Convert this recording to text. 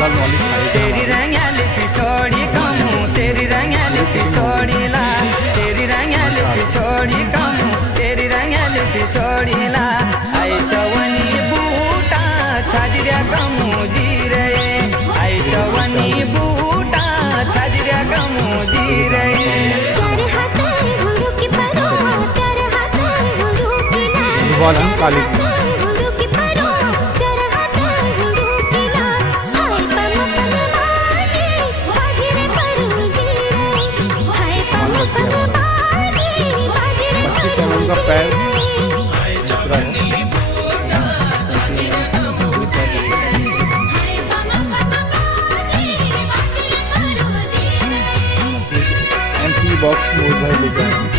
वाला नॉलेज खाएगा। तेरी रंगल पिछोड़ी कमू तेरी रंगल पिछोड़ी ला तेरी रंगल पिछोड़ी कमू तेरी रंगल पिछोड़ी ला आई चवनी बूटा छाजरिया कमू जी रे आई चवनी बूटा छाजरिया कमू जी रे वाला काली का पैर एमपी बॉक्स मोड है।